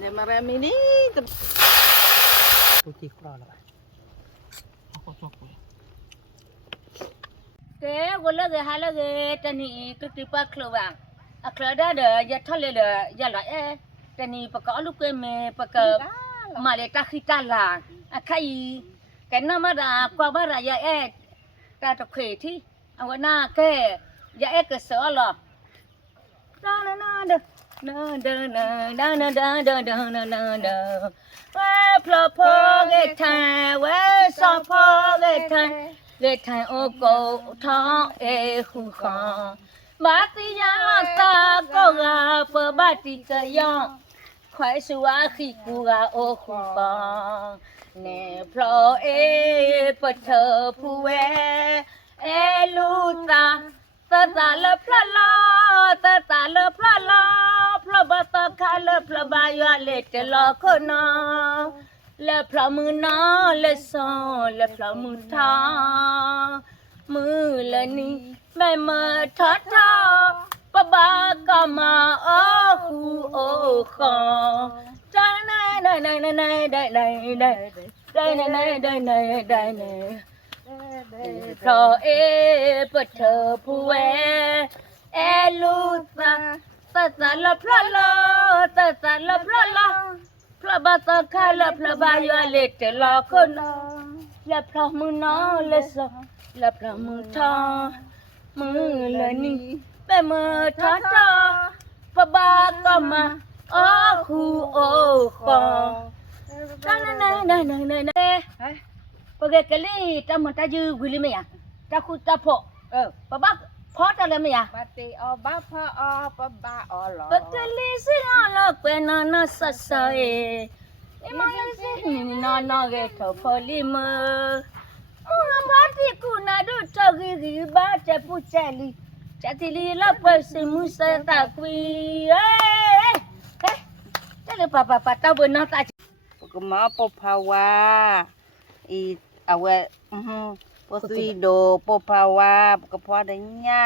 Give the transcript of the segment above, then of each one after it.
เนี่ยมาเรมินี่ตัวตีครอแล้วเอาชกไปเก๋กูเลิกหาเลิกตอนนี้ก็ติดปักคลัวคลัวได้เด้ออย่าทะเลเด้ออย่าละตอนนี้ปะกอลูกเกมปะกมาเลยตาขี้ตาลาใครแกน่ามาด่ากว่าบ้านอย่าตาตะเขยที่เอาหน้าแกอย่าก็เสือหรอกด้าเด้อเด้อเด้อเด้อเด้อเด้อเด้อเด้อเด้อเด้อเว้พลพอเกทันเว้สอพอเกทันเกทันโอโกท้องหูคอบาติยาตาโกกาเปบาติกะยองควายสัวขีกูกาโอหูคอเนพลปะเธอผู้เวลูตาตาตาเลพละลอตาตาเลพละลอพละบะตะคาเลพละบายาเลตลอคนอเลพละมือนอเลซอเลพละมือทามือละนี่แม่มาทอทอปะบากะมาโอคูโอคอใจไหนได้ได้ได้ได้ได้ได้ได้ได้ได้ได้ได้ได้เพราะปะเธอผู้เวลูตาตาตาละพละละตาตาละพละละพระบาตะคาละพระบายาเลตลอคนละพระมือนอละซอละพระมือทอมือละนี่แม่มือทอทอพระบาก็มาโอ้คูโอ้คอนั่นปะเกกะลีตะมตะยืวิลิเมียตะคุตะพอปะบักพอตะเลเมียบาติออบาพออปะบาออลอปะเกลีสิฮาลอเปนานาสะสะนี่มาสินี่นอนเกทอพอลิมบาติกูนาดูตะกิบาจะปุจลีจะติลีละปะสิมุสะตะกุยจะle papa tะบนะตะปกมาปภาวาอีเอาไว้ปตุยโดปภาวาปกพอได้ญะ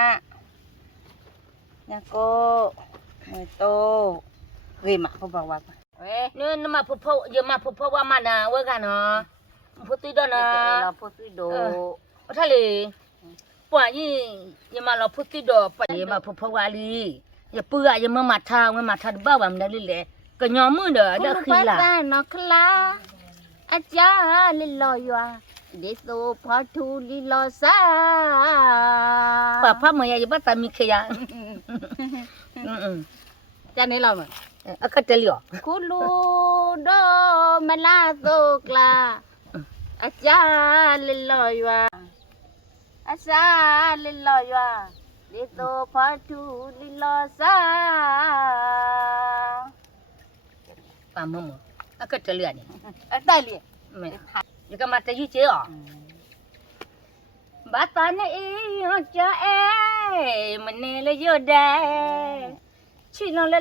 ญะโกเมโตเรมะปภาวานี่นมาพุพยมาพุพว่ามานะว่ากันเนาะพุติดนะเราปตุยโดทะเลป่วยยี่มาเราพุติดไปมาพุพวาลีอย่าเปื่ออย่ามาทางมาทางบ้าวันนั้นเลยก็ยอมมือเด้อเด้อคือล่ะนักลาอาจารย์ลิลอยว่าเดโซพอทูลิลอซาป้าพ่อเมียอย่าบ้าตามีขยะจานนี้เรามั้ยก็จะเหลียวคูลูโดมลาโซกลาอาจารย์ลิลอยว่าอาจารย์ลิลอยว่าเดโซพอทูลิลอซาป้าหมอก็จะเหลียนี่ได้เลยไม่ยังก็มาจะยุ่งเจ้าบ้านตอนนี้จะมันเนี่ยเลยอยู่ได้ชิลล์ละ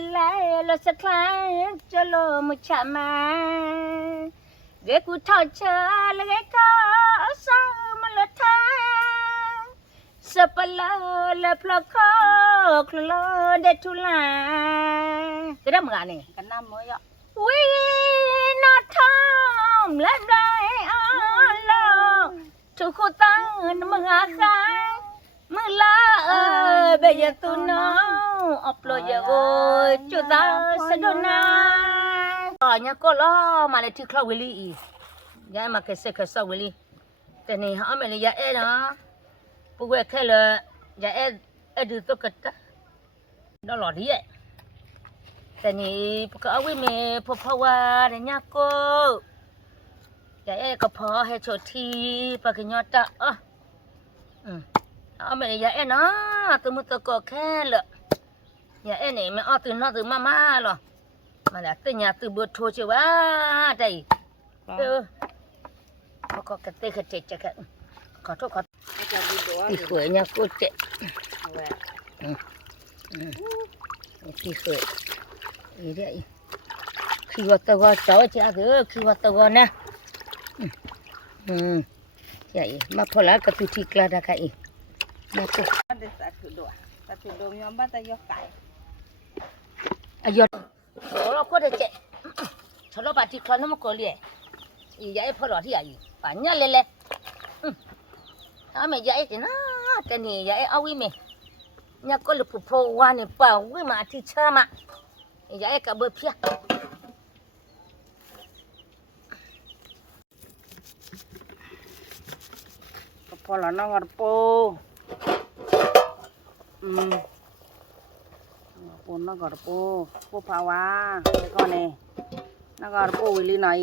ละสักครั้งจะลมชะมาเด็กกูทอดเชอเลยก็ซ้ำมาละท่าสปะละพลอกคลอเดทุลาก็ได้เหมือนกันนี่กันน้ำมือยวินาทอมเล่นไรอ๋อลทุกคนตั้งมึงอาคามึงละเบียตุน้องอัปโหลดโอ้ยจุดตาสะดุดนาตอนนี้ก็ล้อมาเลยที่คลาวลีย้ายมาแค่เสกสาวลีแต่นี่ฮะไม่เลยยานะปุ๊กแค่เลยยาดูตัวกัดดอลลาร์ดีแต่นี่พวกเอาไว้เมย์พพาวาเนี่ยก็อย่าก็พอให้โชทีปากยอดตะเอาไม่ได้อย่านะตัวมุตตะก็แค่ละอย่าเนี่ยไม่เอาตื่นนอนตื่นมาหรอมาแล้วตื่นยาตื่นเบิดโทรเชียวว่าใจเขาก็กระเตะกระเจจะกันขอโทษขอตีเขยเนี่ยกูเจ็บตีเขยอีเดียขี้วัวตัวเจ้าจ้าเด้อขี้วัวตัวนะใหญ่มาพอแล้วก็ตุทีกลาดาค่ะอีมาปุ๊บตัดดูยอมบ้านแต่ยกไก่อายอดเราก็ได้เจ็บ ba ti klo no mo ko le e ya e pho lo ti ya yi ba nya le a me ya e na te ni ya e a wi me nya ko le pho wa ne pa wi ma ti cha ma ya e ka bo phiaพอละน้องกระปูปูน้องกระปูปูภาวะไอ้ก้อนนี่น้องกระปูวิลีหน่อย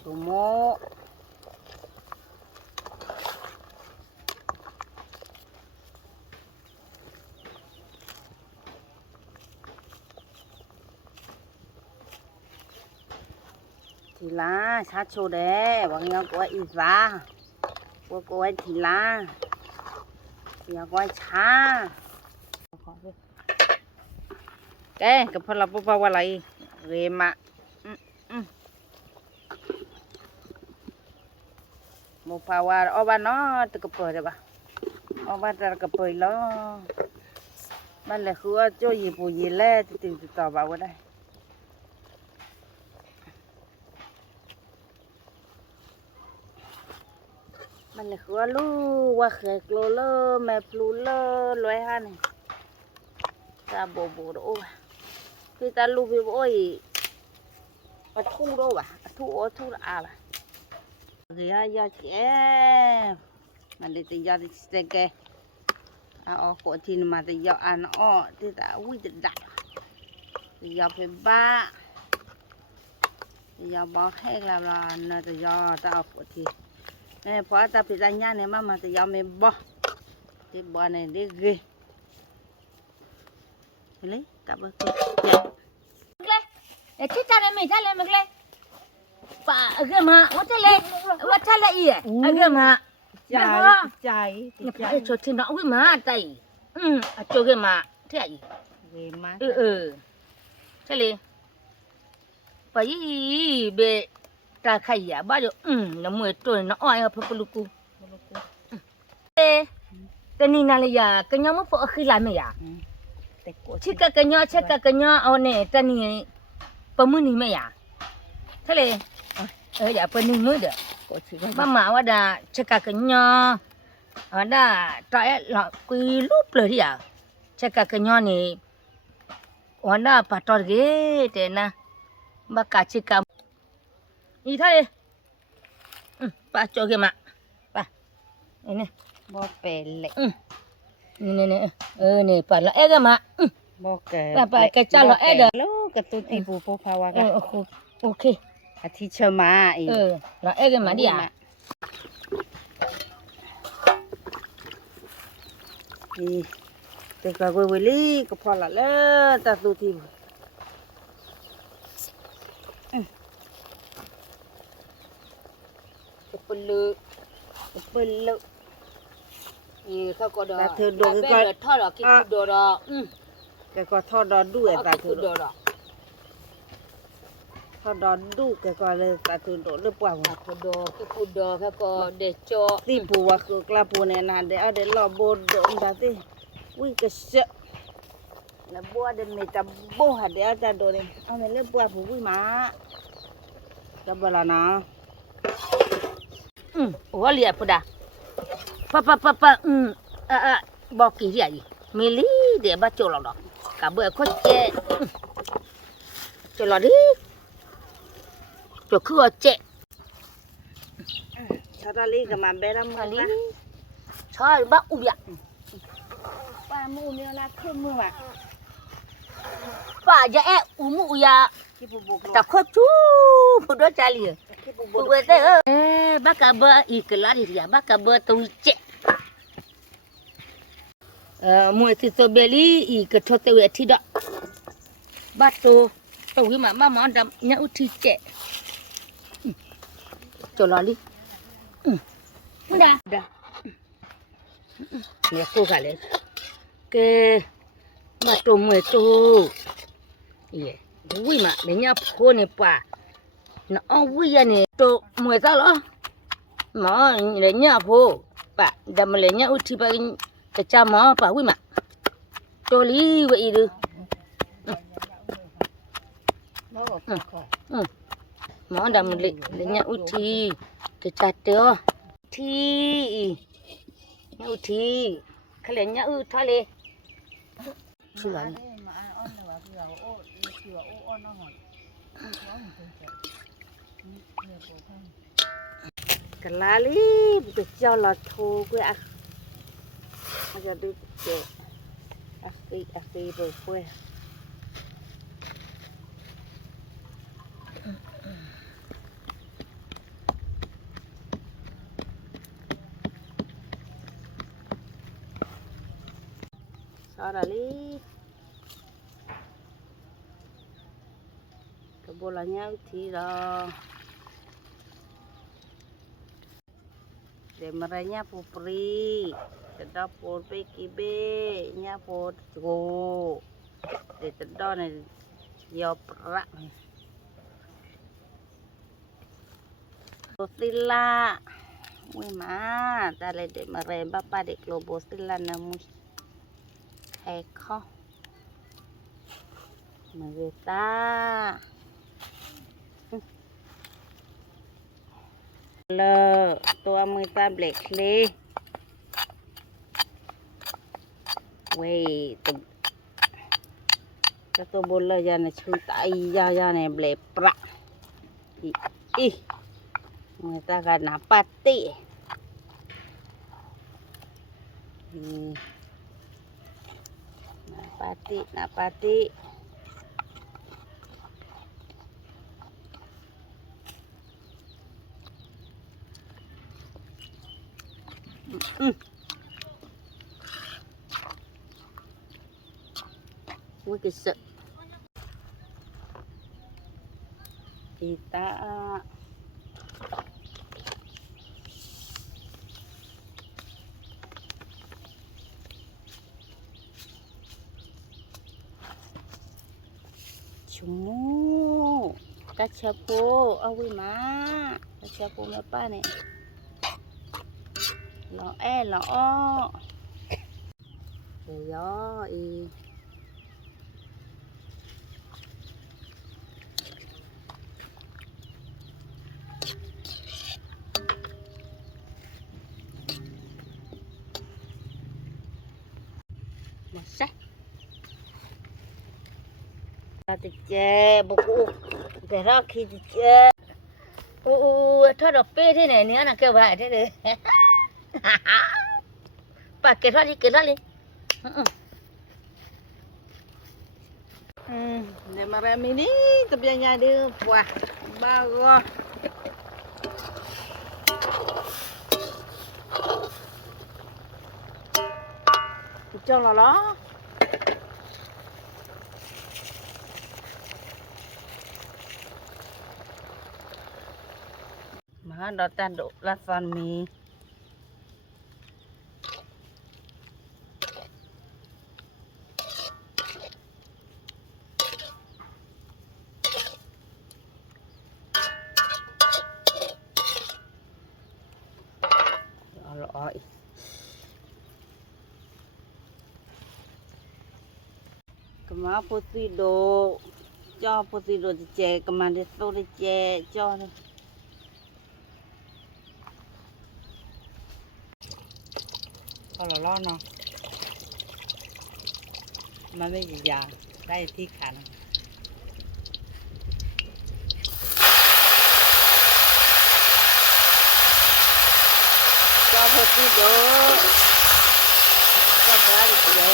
ชูโมทีละชาโชเดบางอย่างก็ไอ้อีซ่าก็ไอ้ทีละอย่างก็ไอ้ชาแกกับพลังปุ๊บว่าอะไรเรมะโมพาวาอบ้านน้อตะกเปิดเลยปะอบ้านตะกเปิดแล้วบ้านเลยคือว่าโจ้ยปูยเล่ติดต่อบ่าวได้มันเลยคือว่าลูกว่าเขกโลเลอแม่พลูเลอรวยฮะนี่ตาโบโบโอ้พี่ตาลูกพี่โอ้ยมาทุ่งโลว่ะทุ่งโอ้ทุ่งอะไรเฮียยาแก่มันเลยจะยาดิสเต็กแกอ๋อคนที่มาจะยาอันอ๋อที่ตาวิ่งจะดักยาไปบ้ายาบ้าแห้งแล้วน่าจะยาตาคนที่เนี่ยพอตาพิจารณาเนี่ยมาจะยอมไม่บ่ที่บ่เนี่ยได้เกยเลยกลับไปเลยเอ๊ะที่จานไม่ใช่เลยมั้งเลยป่าเกี่ยมาว่าจะเลยอีอ่ะเกี่ยมาใจไอ้ชดที่น้องวิ่งมาใจโจเกี่ยมาที่ไหนเวมาใช่เลยไปเบตาไข่ยาบ้าอยู่น้ำมือตัวน้องอ้อยเอาพลุกูแต่นี่นาเลยยากันยังไม่พอขี้ลายไม่ยาชิคกันยังเอาเนี่ยแต่นี่ปมือนี่ไม่ยาใช่เลยอย่าปมือมือเด้อมาว่าด่าชิคกันยังด่าตายหลับกุยลุบเลยที่ยาชิคกันยังนี่วันด่าปัตตอร์เกตนะบ้ากาชิคอีท่าเลยป้าโจเกมาป้าเนี่ยบ่เป็นเลยนี่นี่ป้าละเอ๊ะกันมาบ่เกิดป้าแกจ้าละเอ๊ะเด้อลูกกระตุ้นตีปูปูภาวะกันโอเคอาทิเชมาอีละเอ๊ะกันมาดิอ่ะนี่แต่ก็เวลี่ก็พอละแล้วตาตูทีปลุนี่เขาก็ดอเธอโดนก็ทอดกินดอแกก็ทอดดอด้วยตาเธอดอทอดดอดูแกก็เลยตาเธอโดนหรือเปล่าทอดดอกินดอเขาก็เดจอตีปูว่าคือกลาปูเนี่ยนานเดี๋ยวเดี๋ยวรอโบดโดนตาตีวิ่งกระเซาะแล้วบัวเดินไม่จับบัวเดี๋ยวจะโดนเอาไปเล่นบัวผู้วิ่งมาจับเวลานะว่าเรียบพอดาป้าบอกกี่เรียบมีลีเดี๋ยวบ้าโจรหรอกกับเบื่อคนเจ๊โจรดิโจคือว่าเจ๊ชาตาลีกับมาเบรามลีชอบบ้าอุบยะป้ามูเนี่ยนะขึ้นมือว่ะป้าจะแอบอุมูยะแต่ข้อจูบด้วยใจเลยบุบเด้อบ้ากะเบออีกลาดิยาบ้ากะเบอตุเจมวยสิโซเบลีอีกทอเตเวทิดบ้าตัววิมาดำเนี่ยอุทิเจจลอลีมันด่าเนี่ยกูกันเลยเกบ้าตัวมวยตัวเย่วิมาเนี่ยพูเนี่ยป่าน้องวิ่งเนี่ยตัวมวยตาล้อมาเนี่ยเนี่ยพู Pak, dah melenya uti bagi kecama Pak wi mak. Toli wa itu. Mau dah melenya uti kecateo. Uti. Nya uti. Kaliannya thale. Sulan. Kelali bejo la thu gue agak di asli gue sarali kebolanya uti dah để mà ra nhà phụ pri để đó phụ pe kibe nhà phụ go để đó này do pra bostilla mui mà ta lại để mà ra bapa để lo bostilla na mui hay khó mà người ta lơตัวมือตาเบลกเลยเว้ยตัวบนเลยยาเนี่ยชื่อตายยาเนี่ยเบลกประอีมือตากันนับปฏินับปฏิUi cái sợ kita Cuma kacapo awi ma kacapo apa nih lo yo i masak tiche buku gerak tiche thôi đọc pe thế này nữa là kêu vậy thế đấy bà kể ra đi để mà ra mini tập ra nhà đưa quả ba go cho là đó mà đó ta đổ là son mì rồi kemana potido cho potido di chè kemana itu di chè cho kalau lo nó mà mấy gì giờ đây thì khăn cho potido cho bữa di chè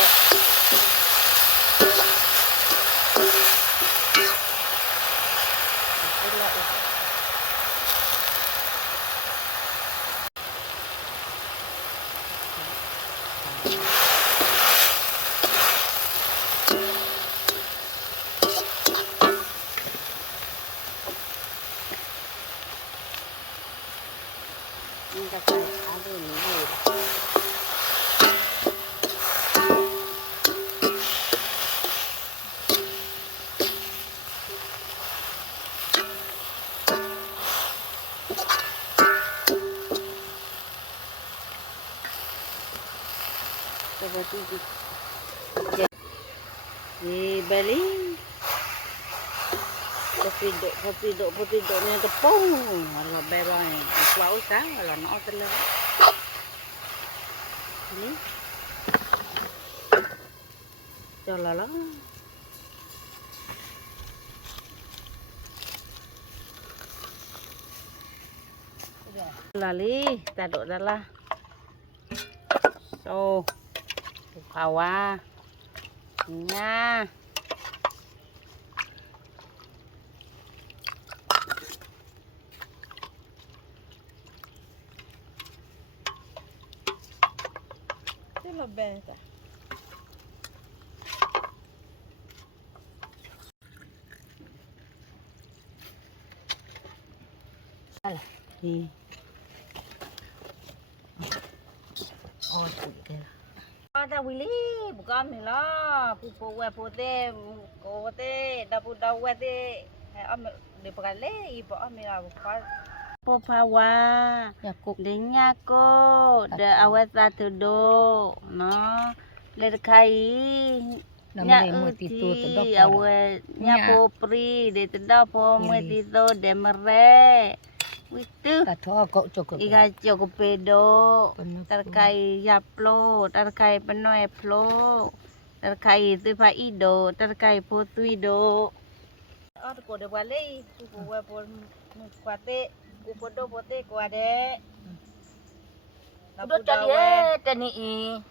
Kita cari ada ini. seperti itu. Beli kopi dok ni tepung. Kalau berang ni, kuah usah kalau nak telur. Ni, jalalah. Lali, taruh dah. So, bawah. Nah. Itu lebih tak. Alah. Oh, tu. Ada Willy, bukan mila. Pupu putih, kote, dapur deh. Am di pekale, ibu amila bukan. Popawa, Yakuk denya ko, da awet satu do, no, lerkai. nama dia titu sedap. Awet nyapo pri, de sedap po titu de mere. Itu. Kata kau cukup. Iga cukup pedo, terkai yaplo, terkai penoi plo, terkai tu pa ido, terkai putui do. Oh, ko de balik, ko pun kuate, ko podo pote ko ade. Udah cari tani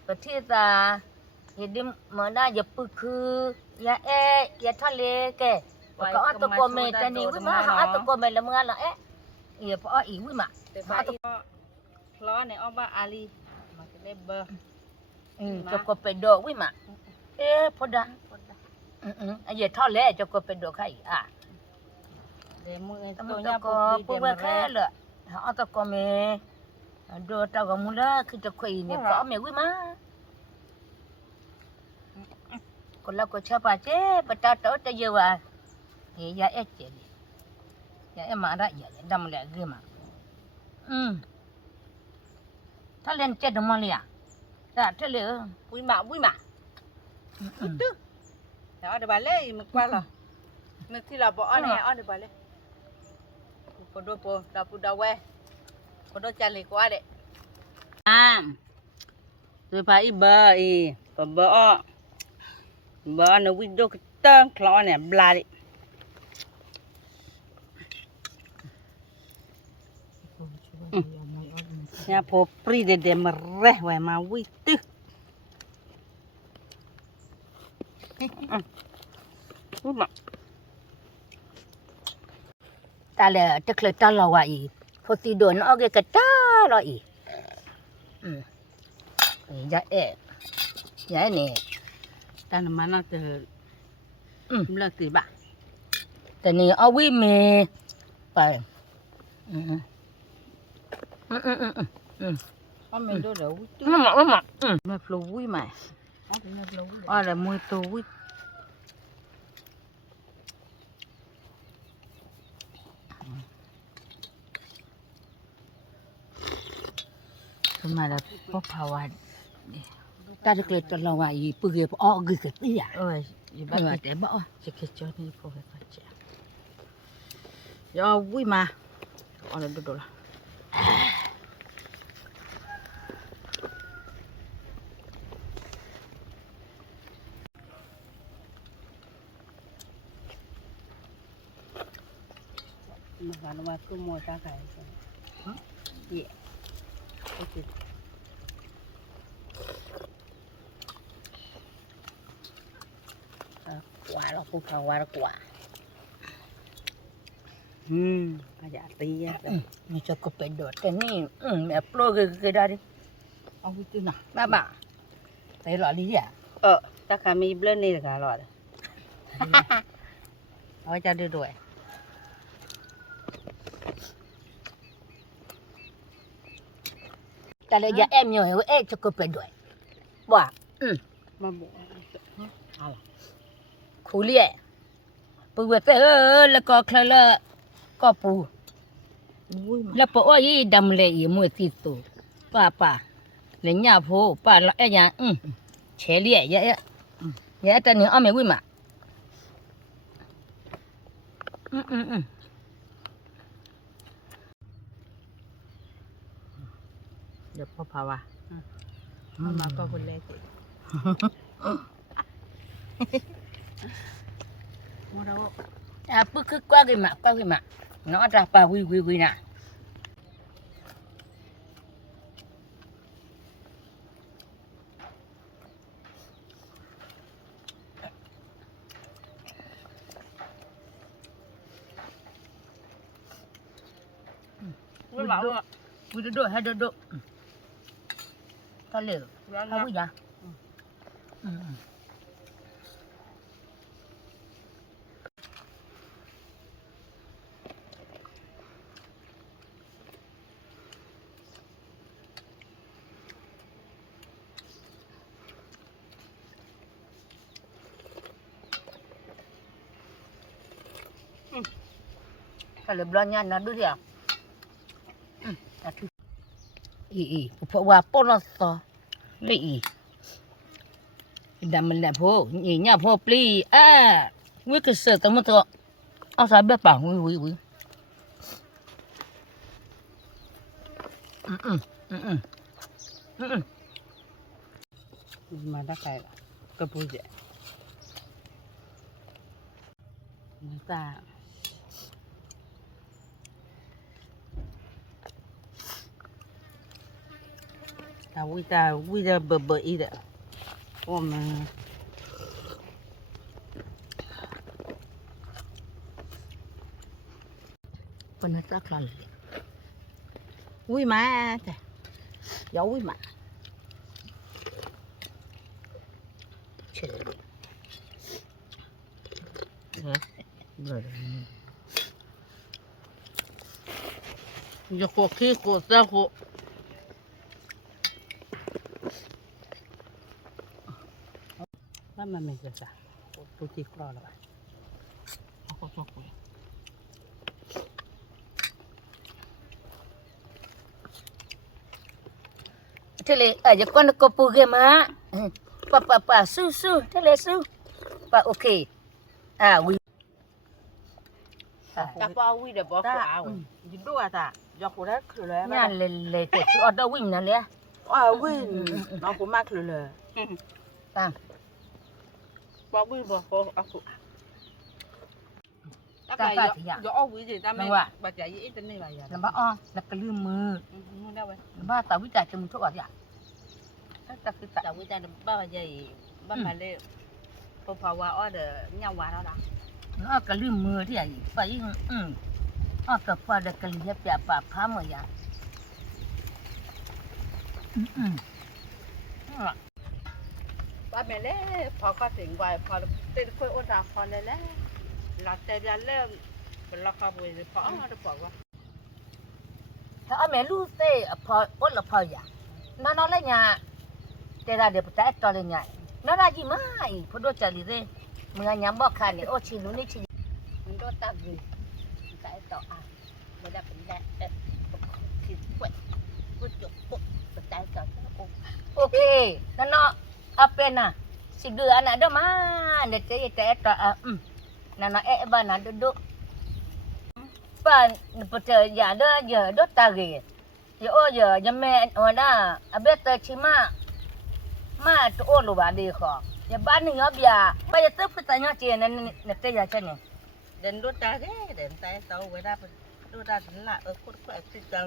petita. Jadi mana je puku, ya thale ke. Kau atau komen tani, mana atau komen le mengalah Iya, Pak Ai, wih mak. Pak Lo ni oba Ali. Makin lebar. Cukup pedok, wih mak. Poda. Iya, thole cukup pedok kai. Demo itu nya po pe kai le. Ha ta ko me. Do ta ga mula kita ko ini ko me wih mak. Kalau ko chapa che, patata ta je wa. Ya che. Ya emak rak ya dam le ge mak. Ta len che dam le ya. Ta te le Wih mak. Itu. Ya ada balik, mak lah. Mesti lah bawa ni, ada balik. Kodo po, dapur dawe. Kodo cari kuat dek. Tu pak iba bawa. Bawa ni video kita keluar ni belari. Nyapo pri de mereh wae mawi tu. Mak. ta le te kle ta lo wa I. Fo ti do no ge ka ta lo I. Ya ni. Tan mana tu? Mula tiba. Tani awi me. Pa. Ame do dah itu. Mama. Me flui mai. Ada muito wit. Cuma ada popawan. Ta de kle ta lo wa I pu ge o ge ke ti ya. Oh, Ba te ba. sikit ni pohe pace. Ya wui mah. Ada duduk lah. Makan waktu mau tak kaya. Iya. Okey. Kuah lah aku kawar kuah. Kayak tia. Ni cukup pedok. Tani me upload ke dari. Oh itu nah. Baba. Saya lo li ya. Tak kami belum ni kalau ada. Oh jadi dua. Ta le ya em nyo cukup pedok. Wah. Mabuk. Kulie. Pu te le ko kle ko pu. Le po oi dam le I mu ti tu. Pa. Le nya pho pa la ya. 切裂也等你阿妹喂嘛。เดี๋ยวพ่อพาวะมาก็คนแรกสิโมเราปึ๊กคือกว่ากี่มาเนาะจ้าปาวิน่ะไม่หลับอ่ะวิดโดให้โดก็เลยเขาวิจ้าก็เลยบล้อนยันนะดูดิอ่ะเพราะว่าปนสอเลยดำมันแหละพ่อเนี่ยพ่อปลีวิกฤตตั้งมันตัวเอาสายแบบป่าวิมาได้ใครก็พูดเจ๊ตาวิจาเบออีเด้อ我们เป็นนักล่าคลานเลยวิมาแต่有วิมาเชื่อจะขอขี้ขอซะขอว่ามันไม่ใช่จ้ะตัวที่คลอแล้วเอาก็ชอบเลยทะเลจะก้อนกปูเกมาป่าสู้ทะเลสู้ป่าโอเควิแต่พอวิเดี๋ยวบอกเขาเอายินดูอ่ะจ้ะยกหัวได้คือเลยงานเลยแต่คือออเดอร์วิ่งนั่นเลยวิ่งน้องผมมากคือเลยตั้งบอกวิ่งบอกเขาเอาสุถ้าใครยกเอาวิ่งสิถ้าไม่บาดใจยิ่งจะนี่อะไรอย่างลำบากแล้วก็ลืมมือลำบากแต่วิจัยจะมึงทุกอย่างแต่คือแต่วิจัยบ้าใหญ่บ้ามาเลยพอภาวะอ้อเดอเงาหวานแล้วนะก็ลืมมือที่ไหนไปยิ่งก็พอเด็กกันเรียบแบบป่าพามืออย่างบ้าแม่เล่พอก็ถึงวัยพอเต้นคุยอ้วนราพอเลยแหละหลังแต่ยันเริ่มเป็นราคาบุยพอจะบอกว่าถ้าแม่รู้เต้พออ้วนละพออย่างนั่นอะไรเนี่ยแต่ละเดี๋ยวจะต่อเลยเนี่ยนั่นอะไรยี่ไม่พอดูใจเลยเมื่อย้ำบอกขานี่โอ้ชิลุนี่ชิมันก็ตักดีแต่ต่อไม่ได้เป็นได้ที่ป่วยพูดจบปุ๊บแต่ต่อโอเคนั่นเนาะเอาเป็นน่ะสิเดือนน่ะเด้อมาเนี่ยแต่ต่อนั่นน่ะบ้านน่ะดูป้าปเจออย่าเด้ออย่าดตาเกยอย่าโอ้อย่าแม่อ๋อน่ะอาเบตชิมาตัวโอ้ลูบาดีขออย่าบ้านนี่ยอบยาไปจะตึ๊บไปตายเนาะเจนั่นเนี่ยเตยาเช่นนี่เดินดูตาเด้เดินตาเต้าเวลาดูตาถึงน่ะคนสิจัง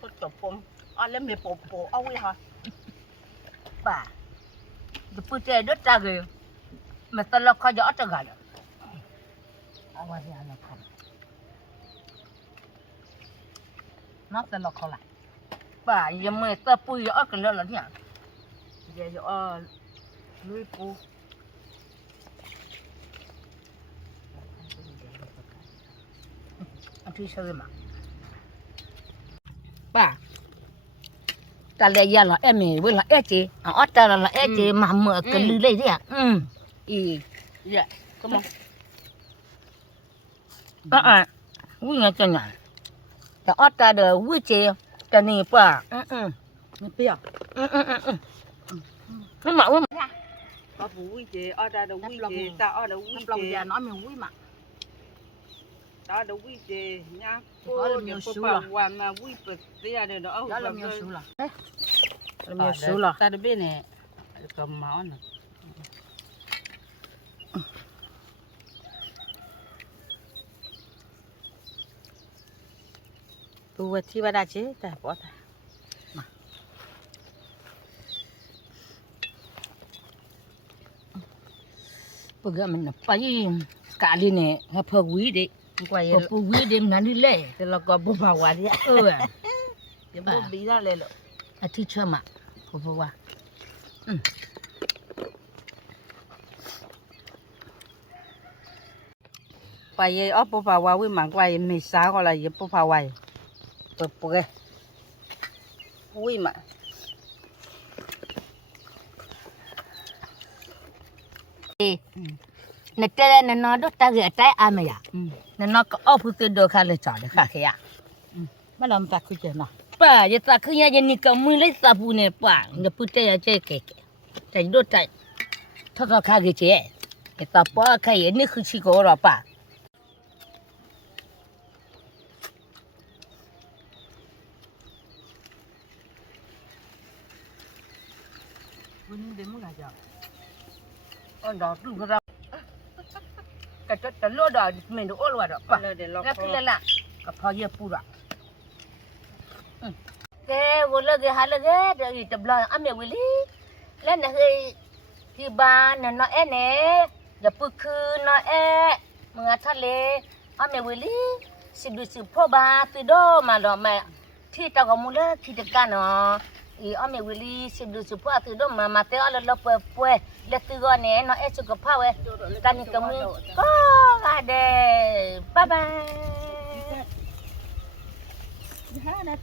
คนจบผมแล้วมีโปเอาไว้ค่ะป้าดูปเจดตาเกยมันตลกเขาจะอัดกันเอาไว้ที่อันนั้นครับนักตลกเขาละป้ายังไม่ตะปุยอัดกันแล้วล่ะเนี่ยเดี๋ยวลุยปูอันที่ซื้อมาป้าตาเลียละเมย์เวลาเจอัดตาละเจมาเมื่อกันเลยเนี่ยก็มองวิ่งจังไงแต่อัดตาเดอวิ่งเจแต่นี่ป้าไม่เปรี้ยวไม่หมาว่า có phụ quý chị ở đây đâu quý chị ta ở đâu quý lòng chị già nói mình quý mà đó đâu quý chị nha có làm nhiều xíu là quan mà quý bật đi đây đó đó là nhiều xíu là làm nhiều nhiều xíu là ta được biết nè cầm máu nè tôi thi vào đây chứ ta bỏ ta bây giờ mình phải cả đi nè hợp hợp quý đấy quay hợp quý đêm nào đi lệ thì là có bố bà qua đi thì bố bị ra lên rồi à thì chưa mà hợp hòa quay ở bố bà qua với mạng quay mì xá gọi là gì bố bà quay bố bố quý mà nè tê nè nó đốt ta gửi trái à mày à nè nó có ốp từ đồ khai lên chọn được khai kia mà làm ta cứ chơi nào bà giờ ta cứ nhà ni cầm mũi lấy sabu nè bà nè phụ tê ở chơi kẹt trái đốt trái thôi thôi khai cái chế cái ta bỏ khai nè cứ chỉ có rồi bà Vinh đến mức nào giờ con đó đừng có ra cái lúa đó mình được ôn rồi đó bà cái kia là cái phao dưa pu rồi cái vô lơ cái hai lơ cái rồi tập lo ăn mèo đi lên là cái thì bà nó nè giờ bữa khứ nó mưa thắt lê ăn mèo đi xin được sự phô bà từ đó mà đó mẹ thì tao có muốn là thì được cả nó ý ăn mèo đi xin được sự phô từ đó mà tao ăn là phê là từ đó nè nó cho cái phao ấy cái này cái mưa có cái bye bye